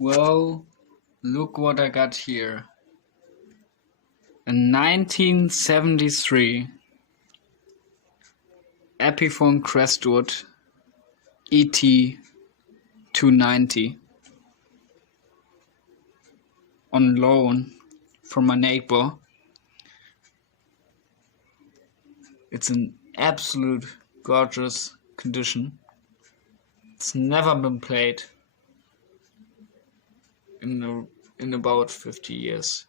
Well, look what I got here. A 1973 Epiphone Crestwood ET-290 on loan from my neighbor. It's in absolute gorgeous condition. It's never been played in about 50 years.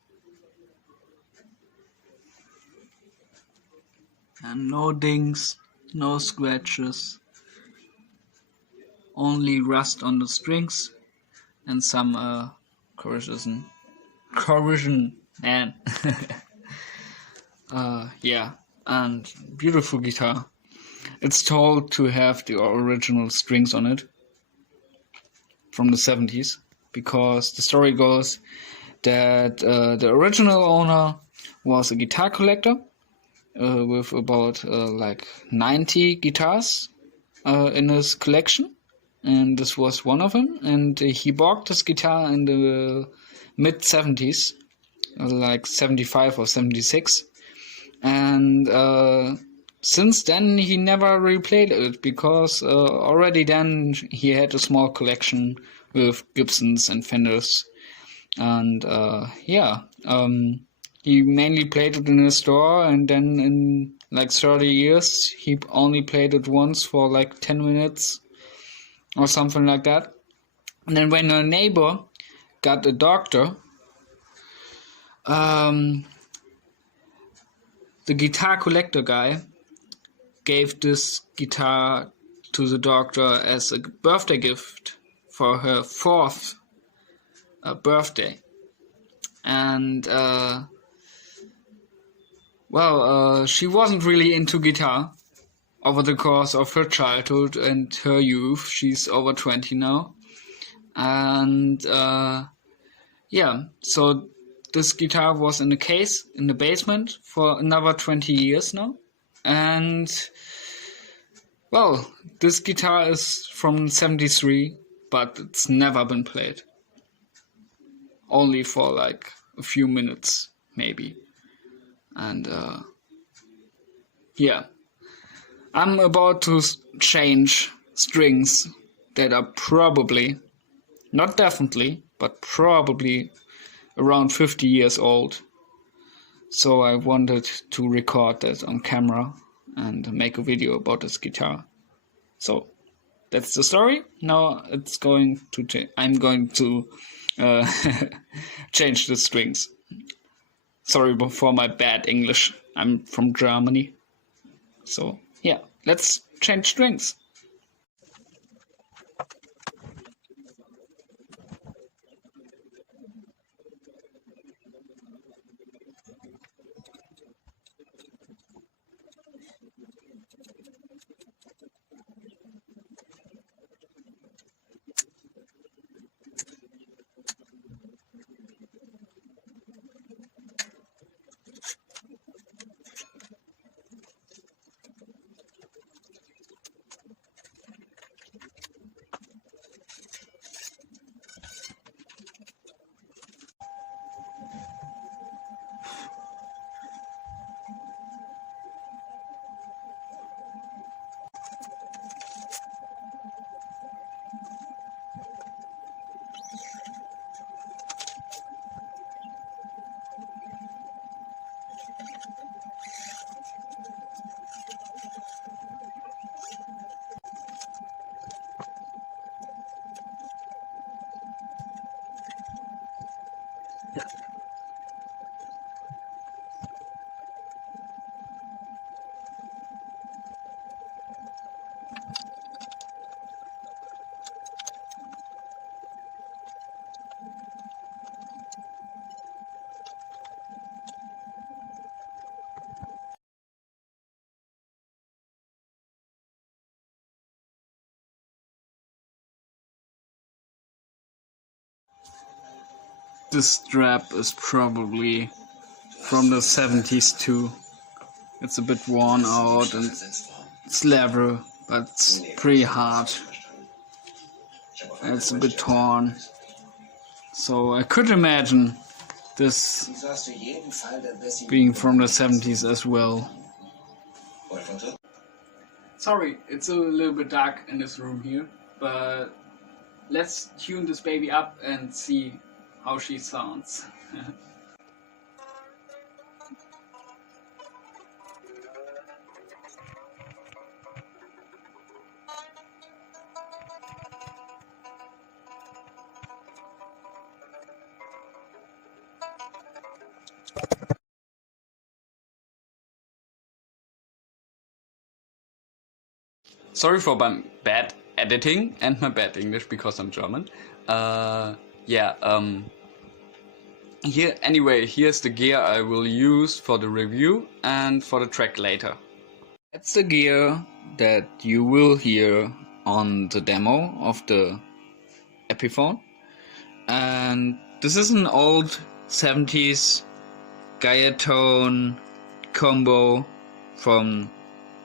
And no dings, no scratches, only rust on the strings and some corrosion, man. Yeah, and beautiful guitar. It's told to have the original strings on it from the 70s, because the story goes that the original owner was a guitar collector with about like 90 guitars in his collection, and this was one of them, and he bought this guitar in the mid-70s, like 75 or 76, and since then he never replayed it, because already then he had a small collection with Gibsons and Fenders, and he mainly played it in a store, and then in like 30 years he only played it once for like 10 minutes or something like that. And then when a neighbor got a doctor, the guitar collector guy gave this guitar to the doctor as a birthday gift for her 4th birthday. And she wasn't really into guitar over the course of her childhood and her youth. She's over 20 now. And so this guitar was in a case in the basement for another 20 years now. And well, this guitar is from 73, but it's never been played. Only for like a few minutes, maybe. And I'm about to change strings that are probably, not definitely, but probably around 50 years old. So I wanted to record that on camera and make a video about this guitar. So that's the story. Now it's going to I'm going to change the strings. Sorry for my bad English. I'm from Germany. So yeah, let's change strings. This strap is probably from the 70s too. It's a bit worn out and it's leather, but it's pretty hard. And it's a bit torn. So I could imagine this being from the 70s as well. Sorry, it's a little bit dark in this room here, but let's tune this baby up and see how she sounds. Sorry for my bad editing and my bad English because I'm German. Here's the gear I will use for the review and for the track later. That's the gear that you will hear on the demo of the Epiphone. And this is an old 70s Gaia-tone combo from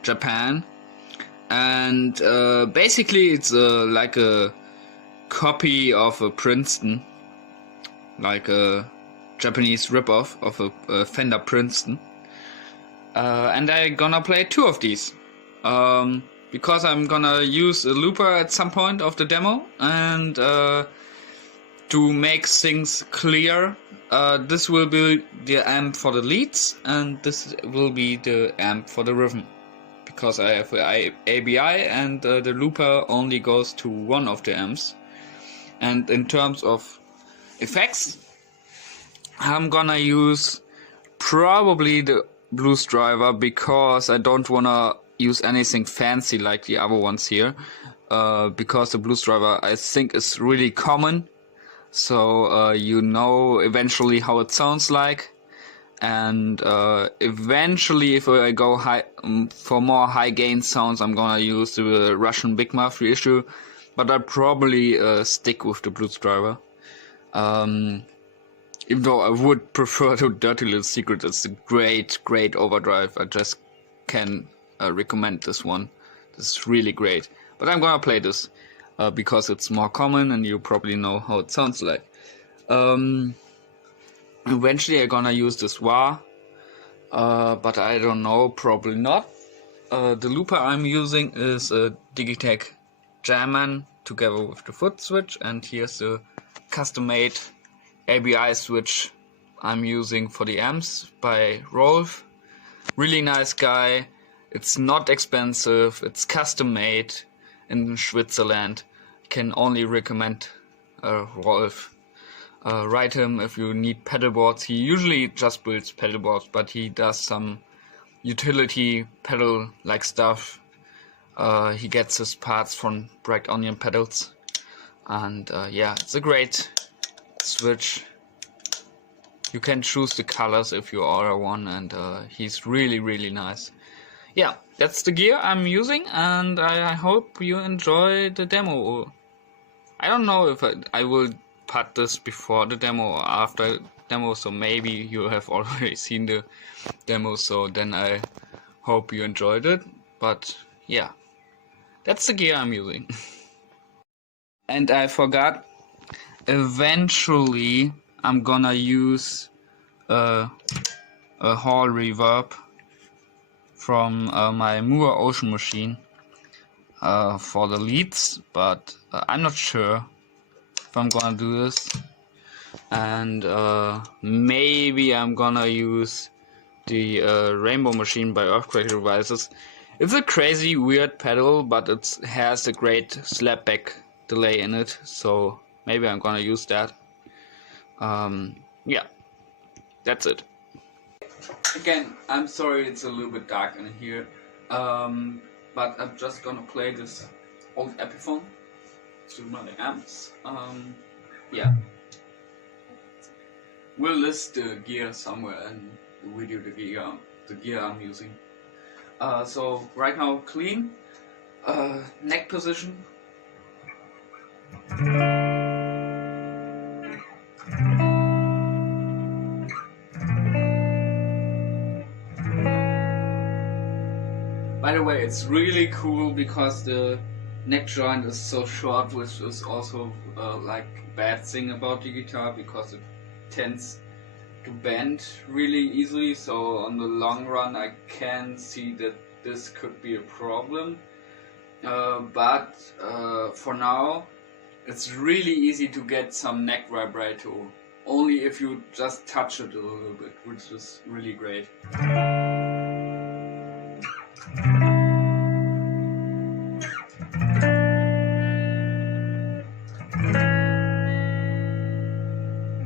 Japan. And basically it's like a copy of a Princeton, like a Japanese ripoff of a Fender Princeton. And I'm gonna play two of these because I'm gonna use a looper at some point of the demo, and to make things clear, this will be the amp for the leads and this will be the amp for the rhythm, because I have ABI and the looper only goes to one of the amps. And in terms of effects, I'm gonna use probably the blues driver, because I don't wanna use anything fancy like the other ones here, because the blues driver I think is really common, so you know eventually how it sounds like. And eventually, if I go high for more high gain sounds, I'm gonna use the Russian Big Muff reissue, but I'll probably stick with the blues driver. Even though I would prefer the Dirty Little Secret. It's a great overdrive. I just can recommend this one. This is really great. But I'm gonna play this because it's more common and you probably know how it sounds like. Eventually I'm gonna use this wah, but I don't know, probably not. The looper I'm using is a Digitech German together with the foot switch, and here's the custom-made ABI switch I'm using for the amps by Rolf. Really nice guy. It's not expensive, it's custom-made in Switzerland. Can only recommend Rolf. Write him if you need pedal boards. He usually just builds pedal boards, but he does some utility pedal like stuff. He gets his parts from Bright Onion Pedals, and yeah, it's a great switch. You can choose the colors if you order one, and he's really nice. Yeah, that's the gear I'm using, and I hope you enjoy the demo. I don't know if I will put this before the demo or after the demo, so maybe you have already seen the demo, so then I hope you enjoyed it. But yeah, that's the gear I'm using. And I forgot, eventually I'm gonna use a hall reverb from my Moore Ocean machine for the leads, but I'm not sure if I'm gonna do this. And maybe I'm gonna use the Rainbow Machine by Earthquake Devices. It's a crazy weird pedal, but it has a great slapback delay in it, so maybe I'm gonna use that. Yeah, that's it. Again, I'm sorry it's a little bit dark in here, but I'm just gonna play this old Epiphone through my amps. Yeah, we'll list the gear somewhere in the video, the gear I'm using. So right now, clean neck position. By the way, it's really cool because the neck joint is so short, which is also like bad thing about the guitar, because it tends to bend really easily. So on the long run I can see that this could be a problem, but for now it's really easy to get some neck vibrato, only if you just touch it a little bit, which is really great.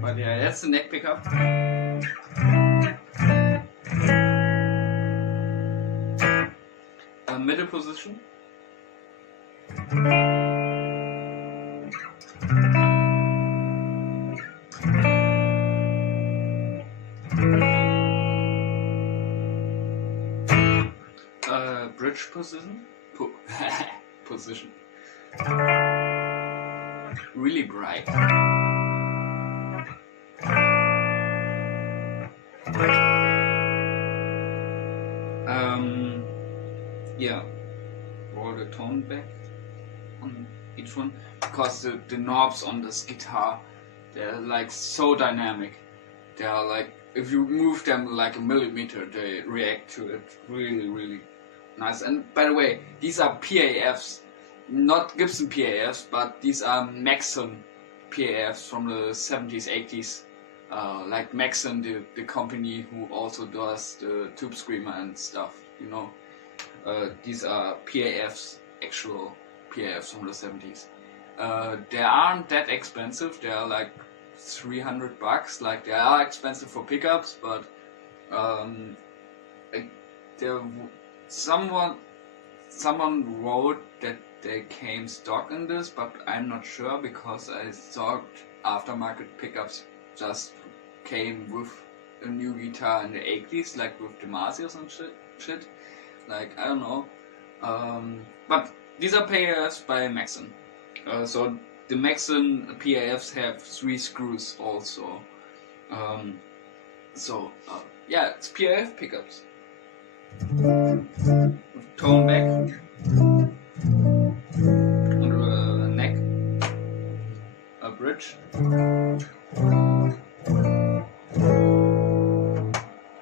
But yeah, that's the neck pickup. A middle position. Bridge position. Position. Really bright. Yeah, roll the tone back on each one, because the knobs on this guitar, they're like so dynamic. They are like, if you move them like a millimeter, they react to it really nice. And by the way, these are PAFs, not Gibson PAFs, but these are Maxon PAFs from the 70s, 80s. Like Maxon, the company who also does the Tube Screamer and stuff, you know. These are PAFs, actual PAFs from the 70s. They aren't that expensive. They are like $300. Like, they are expensive for pickups, but someone wrote that they came stock in this, but I'm not sure, because I thought aftermarket pickups just came with a new guitar in the 80s, like with the Demasios and shit. Like, I don't know. But these are PAFs by Maxon. So the Maxon PAFs have 3 screws also. Yeah, it's PAF pickups. Tone back. Under the neck. A bridge.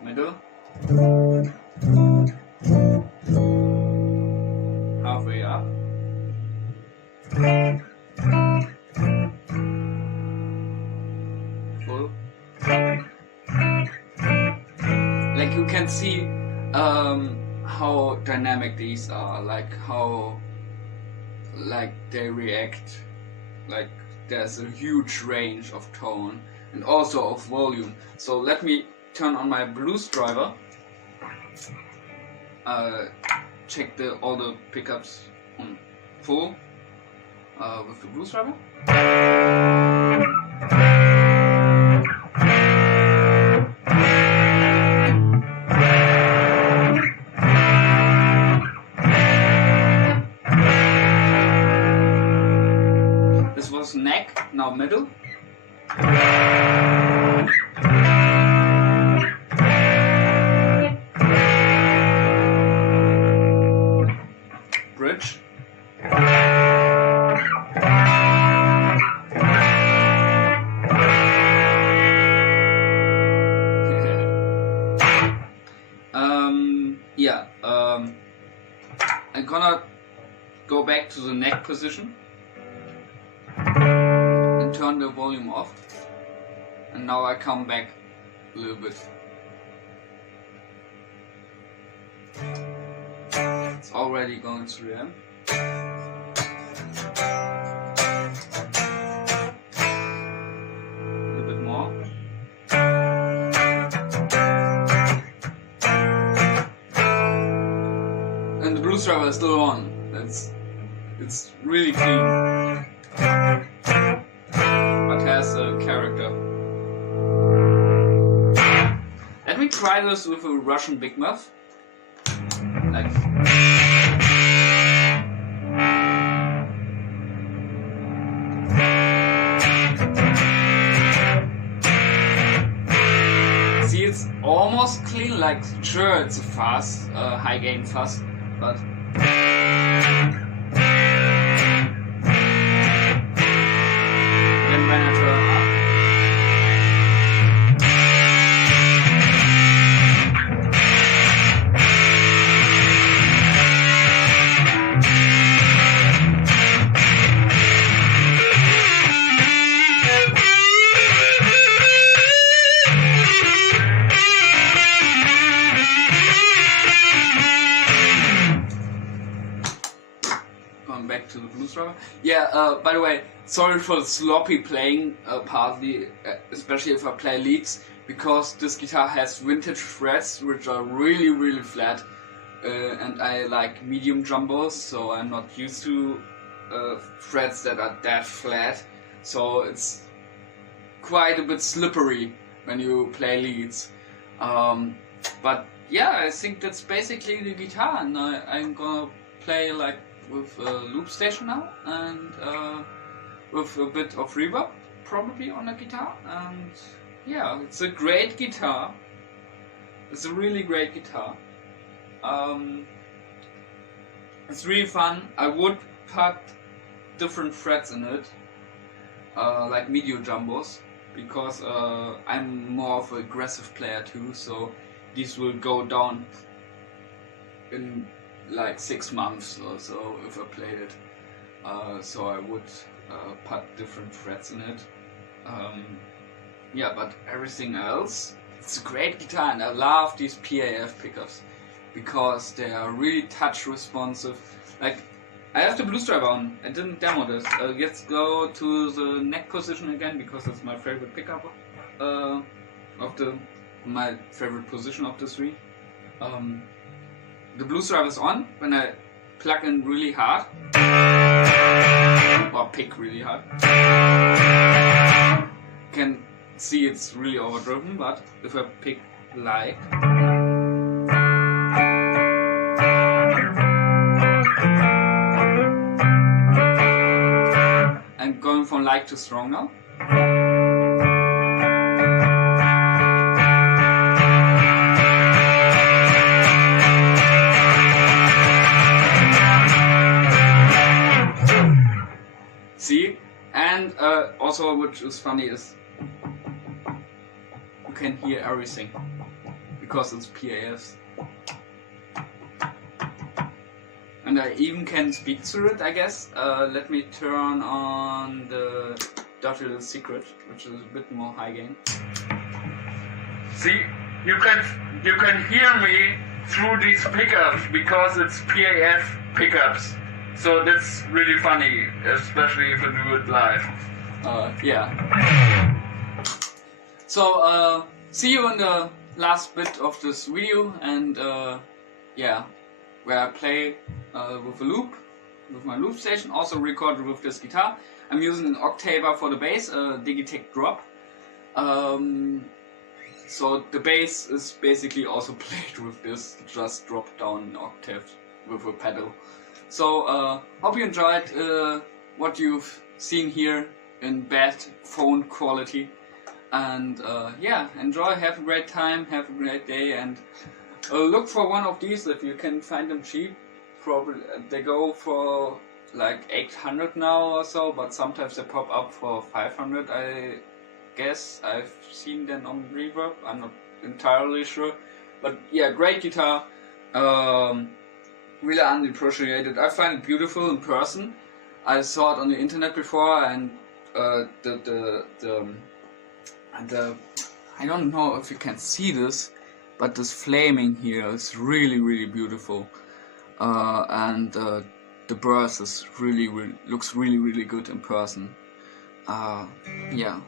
Middle. Halfway up. Full. Like, you can see how dynamic these are, like how they react. Like, there's a huge range of tone and also of volume. So let me turn on my blues driver. Check all the pickups on full with the blues driver. This was neck, now middle. Bridge. I'm gonna go back to the neck position and turn the volume off, and now I come back a little bit. It's already going 3M. A little bit more. And the blues driver is still on. It's really clean, but has a character. Let me try this with a Russian big muff. Like, see, it's almost clean. Like, sure, it's a fuzz, high gain fuzz, but Yeah, by the way, sorry for the sloppy playing, partly, especially if I play leads, because this guitar has vintage frets which are really, really flat, and I like medium jumbos, so I'm not used to frets that are that flat, so it's quite a bit slippery when you play leads. But yeah, I think that's basically the guitar, and I'm gonna play like with a loop station now, and with a bit of reverb probably on the guitar. And yeah, it's a great guitar. It's a really great guitar. It's really fun. I would put different frets in it, like medium jumbos, because I'm more of an aggressive player too, so these will go down in like 6 months or so if I played it. So I would put different frets in it. Yeah, but everything else, it's a great guitar, and I love these PAF pickups because they are really touch responsive. Like, I have the blues driver on. I didn't demo this. Let's go to the neck position again because it's my favorite pickup my favorite position of the three. The blues driver is on when I plug in really hard or pick really hard. You can see it's really overdriven, but if I pick light, I'm going from light to strong now. See? And also, which is funny, is you can hear everything because it's PAFs. And I even can speak through it, I guess. Let me turn on the Dirty Little Secret, which is a bit more high gain. See, you can hear me through these pickups because it's PAF pickups. So that's really funny, especially if I do it live. Yeah. So see you in the last bit of this video, and yeah, where I play with a loop, with my loop station, also recorded with this guitar. I'm using an octaver for the bass, a Digitech drop. So the bass is basically also played with this, just dropped down an octave with a pedal. So hope you enjoyed what you've seen here in bad phone quality, and yeah, enjoy, have a great time, have a great day, and look for one of these if you can find them cheap. Probably they go for like 800 now or so, but sometimes they pop up for 500. I guess I've seen them on Reverb. I'm not entirely sure, but yeah, great guitar. Really unappreciated. I find it beautiful in person. I saw it on the internet before, and the I don't know if you can see this, but this flaming here is really, really beautiful. And the brass is looks really good in person. Yeah,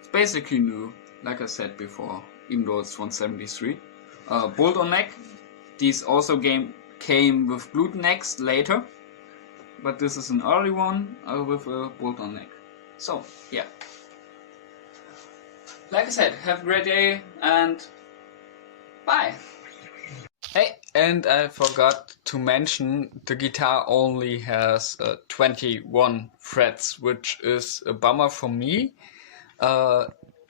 it's basically new, like I said before, even though it's 173. Bolt-on neck. These also came with blued necks later, but this is an early one with a bolt-on neck. So yeah, like I said, have a great day and bye. Hey, and I forgot to mention the guitar only has 21 frets, which is a bummer for me,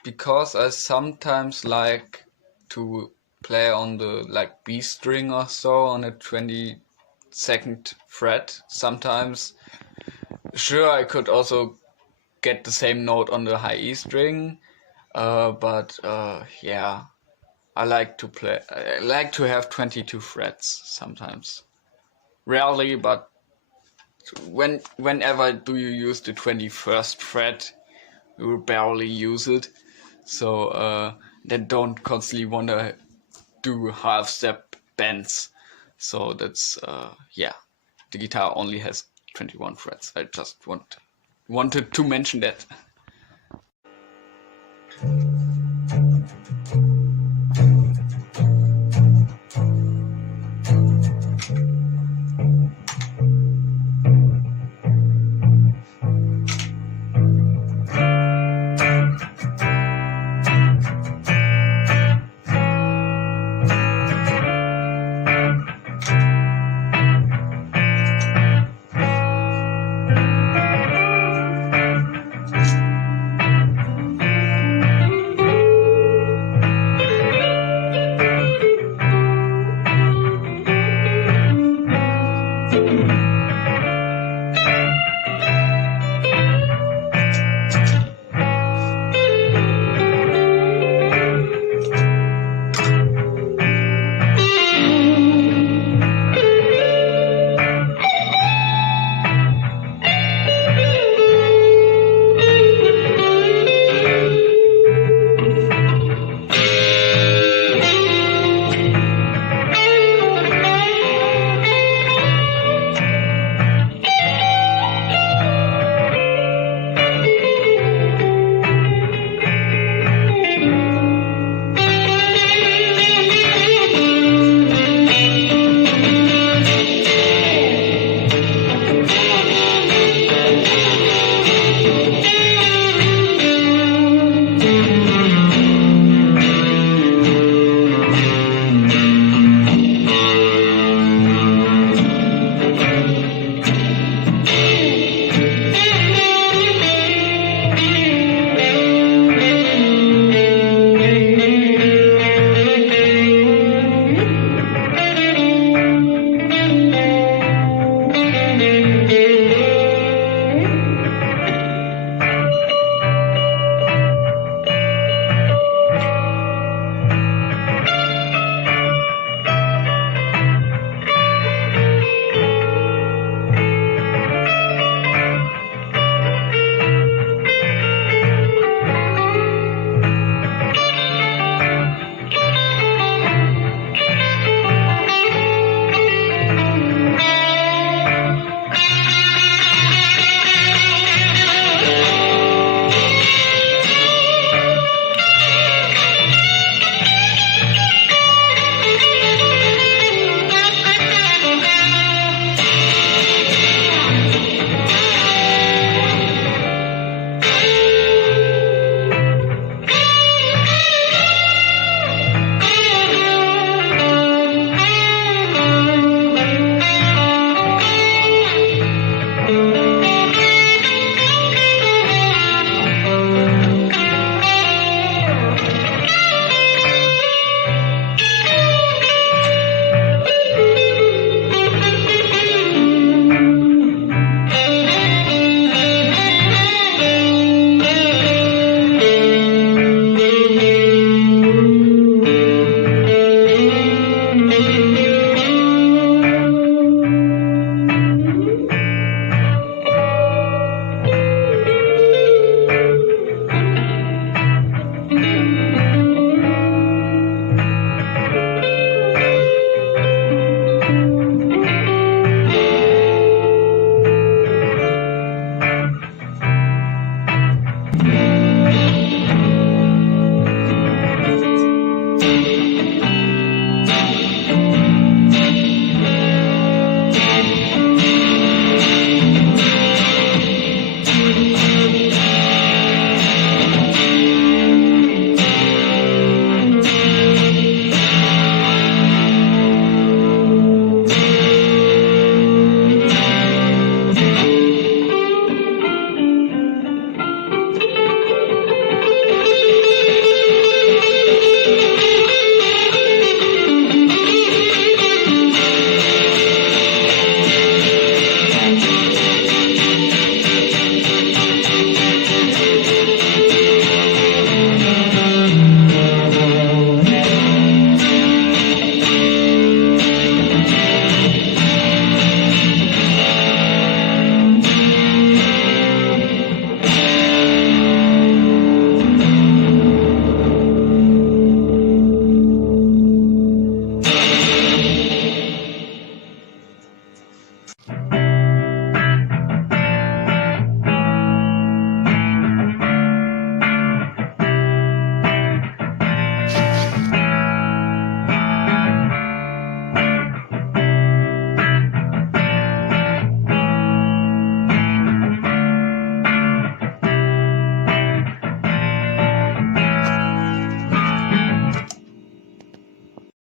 because I sometimes like to play on the like B string or so on a 22nd fret. Sometimes, sure, I could also get the same note on the high E string, but yeah, I like to have 22 frets sometimes. Rarely, but whenever do you use the 21st fret, you will barely use it. So then don't constantly want to do half step bends. So that's yeah, the guitar only has 21 frets. I just wanted to mention that.